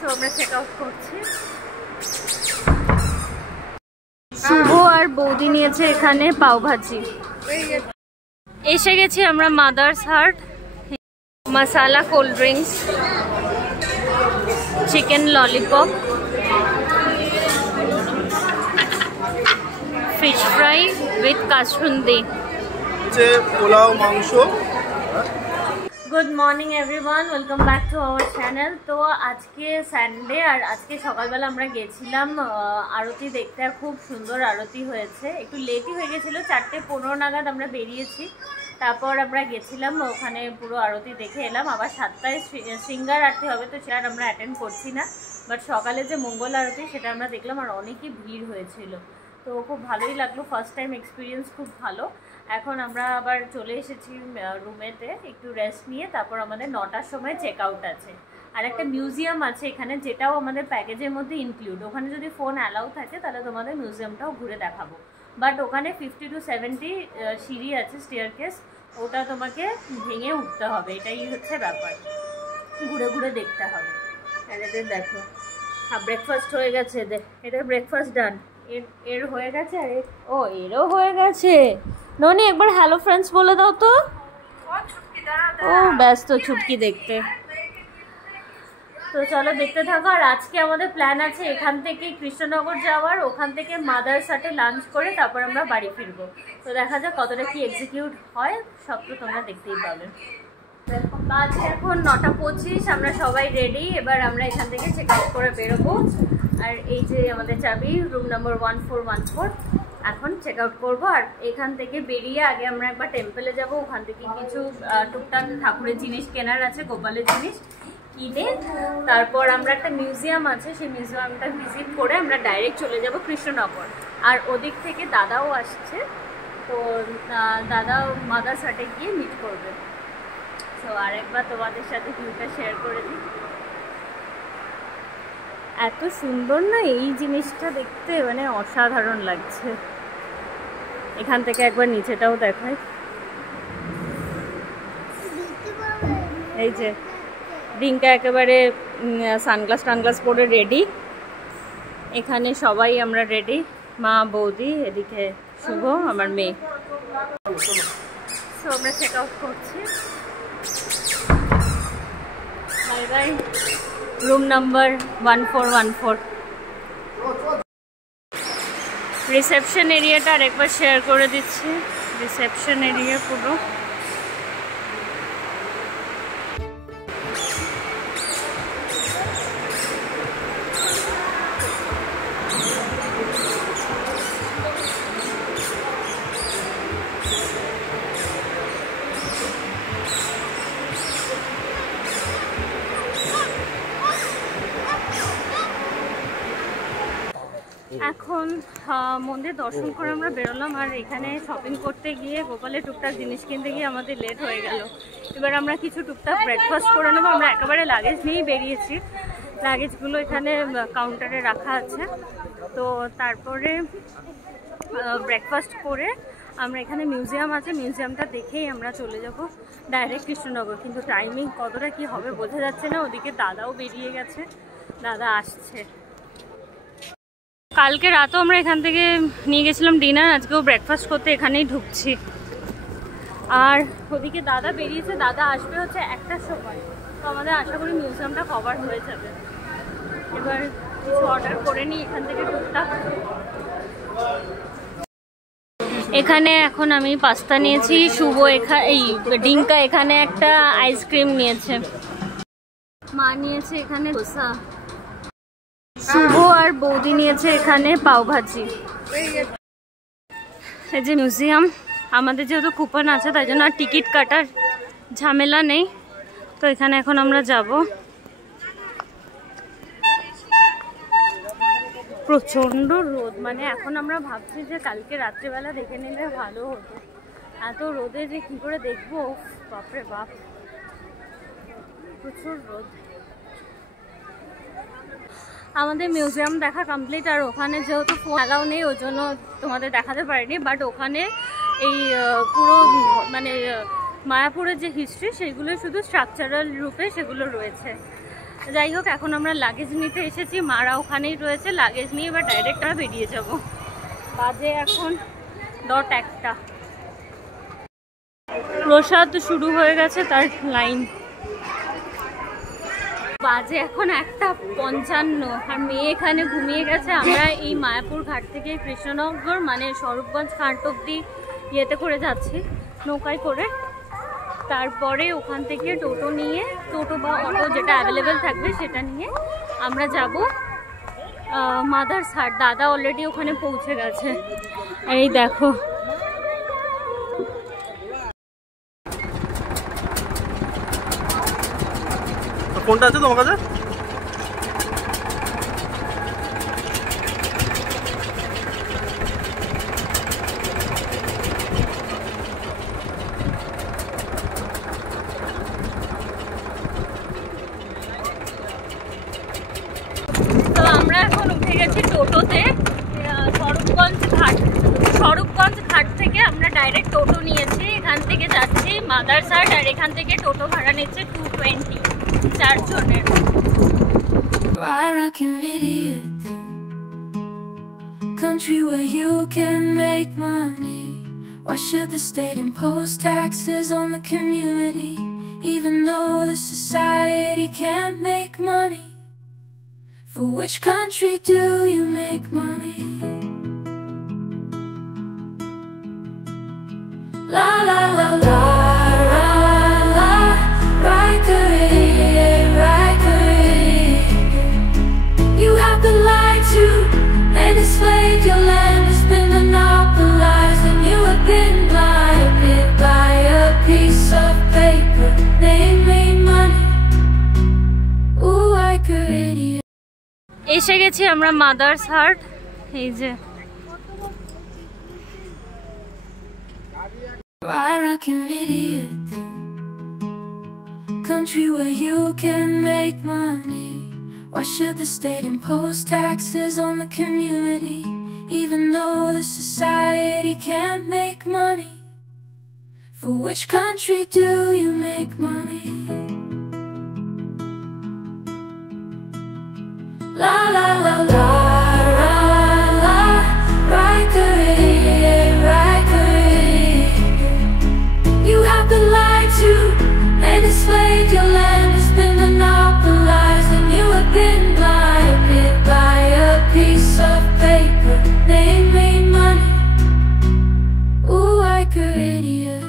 So আমরা check out করছি। শুভ আর বৌদি নিয়েছে এখানে পাও ভাজি। এসে গেছি আমরা Mother's Heart. Masala cold drinks, chicken lollipop, fish fry with kasundi, পোলাও মাংস। Good morning everyone, welcome back to our channel. তো আজকে সানডে আর আজকে সকালবেলা আমরা গেছিলাম আরতি দেখতে। খুব সুন্দর আরতি হয়েছে। একটু লেটই হয়ে গেছিলো, 4:15 নাগাদ আমরা বেরিয়েছি। তারপর আমরা গেছিলাম ওখানে, পুরো আরতি দেখে এলাম। আবার 7টায় সিঙ্গার আরতি হবে, তো সেটা আমরা অ্যাটেন্ড করছি না। বাট সকালে যে মঙ্গল আরতি সেটা আমরা দেখলাম, আর অনেকই ভিড় হয়েছিল। তো খুব ভালোই লাগলো, ফার্স্ট টাইম এক্সপিরিয়েন্স খুব ভালো। এখন আমরা আবার চলে এসেছি রুমেতে একটু রেস্ট নিয়ে। তারপর আমাদের 9টার সময় চেক আউট আছে। আর একটা মিউজিয়াম আছে এখানে, যেটাও আমাদের প্যাকেজের মধ্যে ইনক্লুড। ওখানে যদি ফোন অ্যালাউ থাকে তাহলে তোমাদের মিউজিয়ামটাও ঘুরে দেখাবো। বাট ওখানে 50 to 70 সিঁড়ি আছে, স্টেয়ারকেস। ওটা তোমাকে ভেঙে উঠতে হবে, এটাই হচ্ছে ব্যাপার। ঘুরে ঘুরে দেখতে হবে। এদের দেখো, ব্রেকফাস্ট হয়ে গেছে। এটা ব্রেকফাস্ট ডান, এর হয়ে গেছে। আর ও এরও হয়ে গেছে। ননি একবার হ্যালো ফ্রেন্ডস বলে দাও তো। ও ব্যস্ত ছুটকি দেখতে। তো চলো দেখতে থাকো। আর আজকে আমাদের প্ল্যান আছে এখান থেকে কৃষ্ণনগর যাওয়ার, ওখান থেকে মাদার্স হাটে লাঞ্চ করে তারপর আমরা বাড়ি ফিরবো। তো দেখা যাক কতটা কি এক্সিকিউট হয়, সব তো তোমরা দেখতেই পাবে। আজকে এখন 9:25, আমরা সবাই রেডি। এবার আমরা এখান থেকে চেক আউট করে বেরোবো। আর এই যে আমাদের চাবি, রুম নম্বর 1414। এখন চেক আউট করবো। আর এখান থেকে বেরিয়ে আগে আমরা একবার টেম্পলে যাব। ওখান থেকে কিছু টুকটাক ঠাকুরের জিনিস কেনার আছে, গোপালের জিনিস কিনে তারপর আমরা একটা মিউজিয়াম আছে, সেই মিউজিয়ামটা ভিজিট করে আমরা ডাইরেক্ট চলে যাব কৃষ্ণনগর। আর ওদিক থেকে দাদাও আসছে, তো দাদা মাদার্স হাটে গিয়ে মিট করবে। তো আরেকবার তোমাদের সাথে ভিউটা শেয়ার করে দিই। এত সুন্দর না এই জিনিসটা দেখতে, মানে অসাধারণ লাগছে। এখান থেকে একবার নিচেটাও দেখায়। এই যে রিঙ্কা একেবারে সানগ্লাস টানগ্লাস পরে রেডি। এখানে সবাই আমরা রেডি, মা বৌদি, এদিকে শুভ আমার মেয়ে। তো আমরা চেক আউট করছি। Bye bye. Room number 1414। Reception এরিয়াটা আরেকবার শেয়ার করে দিচ্ছি। রিসেপশন এরিয়া পুরো এখন মন্দির দর্শন করে আমরা বেরোলাম। আর এখানে শপিং করতে গিয়ে, গোপালের টুকটাক জিনিস কিনতে গিয়ে আমাদের লেট হয়ে গেল। এবার আমরা কিছু টুকটাক ব্রেকফাস্ট করে নেবো। আমরা একেবারে লাগেজ নিয়েই বেরিয়েছি। লাগেজগুলো এখানে কাউন্টারে রাখা আছে। তো তারপরে ব্রেকফাস্ট করে আমরা এখানে মিউজিয়াম আছে, মিউজিয়ামটা দেখেই আমরা চলে যাব ডাইরেক্ট কৃষ্ণনগর। কিন্তু টাইমিং কতটা কি হবে বোঝা যাচ্ছে না। ওদিকে দাদাও বেরিয়ে গেছে, দাদা আসছে। কালকে রাতও আমরা এখান থেকে নিয়ে গেছিলাম ডিনার, আজকেও ব্রেকফাস্ট করতে এখানেই ঢুকছি। আর ওদিকে দাদা বেরিয়েছে, দাদা আসবে হচ্ছে 1টার সময়। তো আমাদের আশা করি মিউজিয়ামটা কভার হয়ে যাবে। এবার কিছু অর্ডার করে নিই এখান থেকে টুকটাক। এখানে এখন আমি পাস্তা নিয়েছি, শুভ এই ডিঙ্কা এখানে একটা আইসক্রিম নিয়েছে, মা নিয়েছে এখানে ডোসা, শুভ আর বৌদি নিয়েছে এখানে পাও ভাজি। এই যে মিউজিয়াম, আমাদের যেহেতু কুপন আছে তাই জন্য আর টিকিট কাটার ঝামেলা নেই। তো এখানে এখন আমরা যাব। প্রচণ্ড রোদ, মানে এখন আমরা ভাবছি যে কালকে রাত্রেবেলা দেখে নিলে ভালো হতো। এত রোদে যে কি করে দেখবো, বাপরে বাপ, প্রচুর রোদ। আমাদের মিউজিয়াম দেখা কমপ্লিট। আর ওখানে যেহেতু ফোন অ্যালাউ নেই ওই জন্য তোমাদের দেখাতে পারিনি। বাট ওখানে এই পুরো মানে মায়াপুরের যে হিস্ট্রি সেগুলো শুধু স্ট্রাকচারাল রূপে সেগুলো রয়েছে। যাই হোক, এখন আমরা লাগেজ নিতে এসেছি, মারা ওখানেই রয়েছে, লাগেজ নিয়ে এবার ডাইরেক্ট আমরা বেরিয়ে যাব। বাজে এখন 1:01। প্রসাদ শুরু হয়ে গেছে, তার লাইন। বাজে এখন 1:55 আর মেয়ে এখানে ঘুমিয়ে গেছে। আমরা এই মায়াপুর ঘাট থেকে কৃষ্ণনগর মানে স্বরূপগঞ্জ ঘাট অব্দি ইয়েতে করে যাচ্ছি, নৌকায় করে। তারপরে ওখান থেকে টোটো নিয়ে, টোটো বা অটো যেটা অ্যাভেলেবেল থাকবে সেটা নিয়ে আমরা যাব মাদারহাট। দাদা অলরেডি ওখানে পৌঁছে গেছে, এই দেখো। কোনটা আছে তোমার কাছে? তো আমরা এখন উঠে গেছি টোটোতে, স্বরূপগঞ্জ ঘাট থেকে আমরা ডাইরেক্ট টোটো নিয়েছি। এখান থেকে যাচ্ছি মাদারহাট, আর এখান থেকে টোটো ভাড়া নিচ্ছে 220, 4 জনের। Country where you can make money. Why should the state impose taxes on the community? Even though the society can't make money. For which country do you make money? La la la la la la, right. You have the right to enslaved, your land has been monopolized, and you have been blinded by a piece of paper. They made money. Ooh, I could idiot. এসে গেছি আমরা মাদারহাট, এই যে। Country where you can make money. Why should the state impose taxes on the community? Even though the society can't make money. For which country do you make money? La la la la la la, right. You have the right to enslave, your land has been monopolized, and you have been blinded by a piece of paper. They made money. Ooh, I could idiot.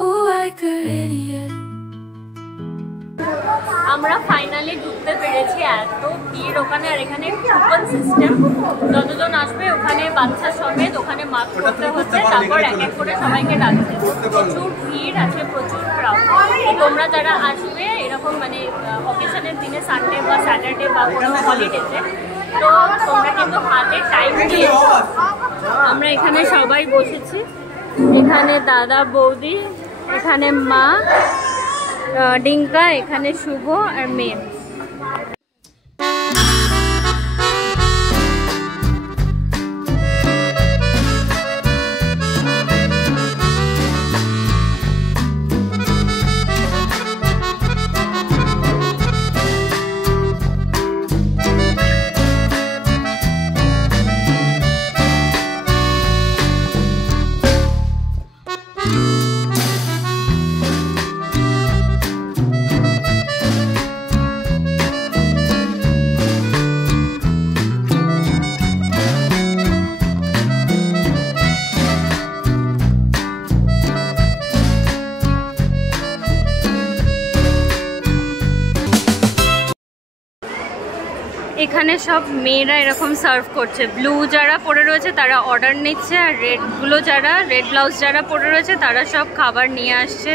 Ooh, I could idiot. আমরা finally ঢুকতে পেরেছি, এত ভিড় ওখানে। আর এখানে coupon system, যতজন আসবে ওখানে বাচ্চা সমেত ওখানে মার্ক করতে হচ্ছে, তারপর এক এক করে সবাইকে ডাকছে। প্রচুর ভিড় আছে, প্রচুর ক্রাউড। তোমরা যারা আসবে এরকম মানে অকেশনের দিনে, সানডে বা স্যাটারডে বা কোনো হলিডেতে, তো তোমরা কিন্তু হাতে টাইম দিয়ে। আমরা এখানে সবাই বসেছি, এখানে দাদা বৌদি, এখানে মা ডিঙ্কা, এখানে শুভ আর মেয়ে। এখানে সব মেয়েরা এরকম সার্ভ করছে। ব্লু যারা পরে রয়েছে তারা অর্ডার নিচ্ছে, আর রেডগুলো যারা, রেড ব্লাউজ যারা পরে রয়েছে তারা সব খাবার নিয়ে আসছে,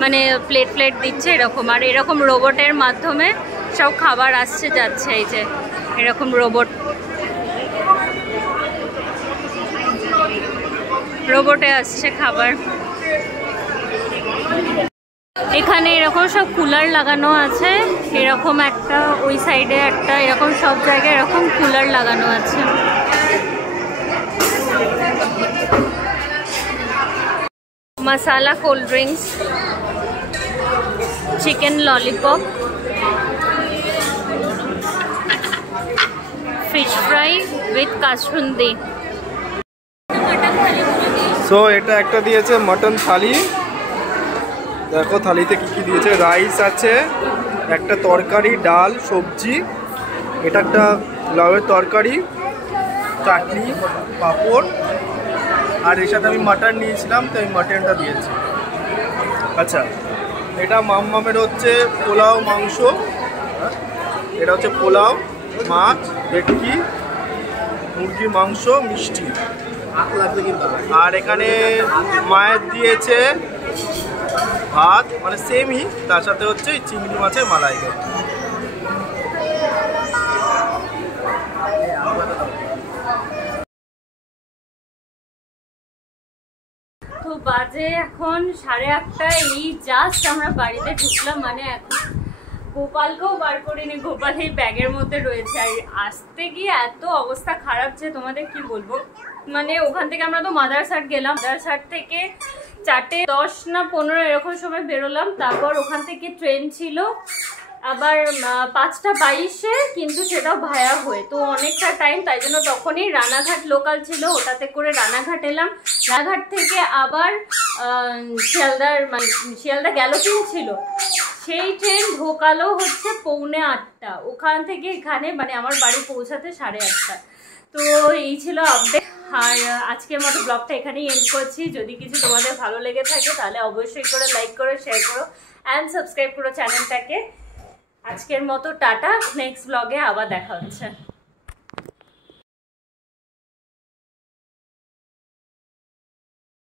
মানে প্লেট দিচ্ছে এরকম। আর এরকম রোবটের মাধ্যমে সব খাবার আসছে যাচ্ছে, এই যে এরকম রোবটে আসছে খাবার। এখানে এরকম সব কুলার লাগানো আছে, এরকম একটা, ওই সাইডে একটা, এরকম সব জায়গায় এরকম কুলার লাগানো আছে। Masala cold drinks, chicken lollipop, fish fry with kasundi. So এটা একটা দিয়েছে মটন থালি। দেখো থালিতে কি কি দিয়েছে, রাইস আছে, একটা তরকারি, ডাল, সবজি, এটা একটা লাউয়ের তরকারি, চাটনি, পাঁপড়, আর এর সাথে আমি মাটন নিয়েছিলাম তো আমি মাটনটা দিয়েছি। আচ্ছা, এটা মামের হচ্ছে পোলাও মাংস, এটা হচ্ছে পোলাও, মাছ, ভেটকি, মুরগির মাংস, মিষ্টি। আর এখানে মায়ের দিয়েছে ভাত, মানে সেমই, তার সাথে হচ্ছে চিংড়ি মাছের মালাইকারি। তো বাজে এখন 8:30। এই জাস্ট আমরা বাড়িতে ঢুকলাম, মানে এখন গোপালকেও বার করিনি, গোপাল এই ব্যাগের মধ্যে রয়েছে। আর আসতে গিয়ে এত অবস্থা খারাপ যে তোমাদের কি বলবো। মানে ওখান থেকে আমরা তো মাদারসাট গেলাম, মাদারসাট থেকে 4:10 না 15 এরকম সময় বেরোলাম। তারপর ওখান থেকে ট্রেন ছিল আবার 5:22-এ, কিন্তু সেটাও ভায়া হয়ে, তো অনেকটা টাইম। তাই জন্য তখনই রানাঘাট লোকাল ছিল, ওটাতে করে রানাঘাট এলাম। রানাঘাট থেকে আবার শিয়ালদা গ্যালোপিন ছিল, সেই ট্রেন ঢোকালো হচ্ছে 7:45। ওখান থেকে এখানে মানে আমার বাড়ি পৌঁছাতে 8:30। তো এই ছিল আপডেট। আর আজকের মতো ব্লগটা এখানেই এন্ড করছি। যদি কিছু তোমাদের ভালো লেগে থাকে তাহলে অবশ্যই করে লাইক করো, শেয়ার করো অ্যান্ড সাবস্ক্রাইব করো চ্যানেলটাকে। আজকের মতো টাটা, নেক্সট ব্লগে আবার দেখা হচ্ছে।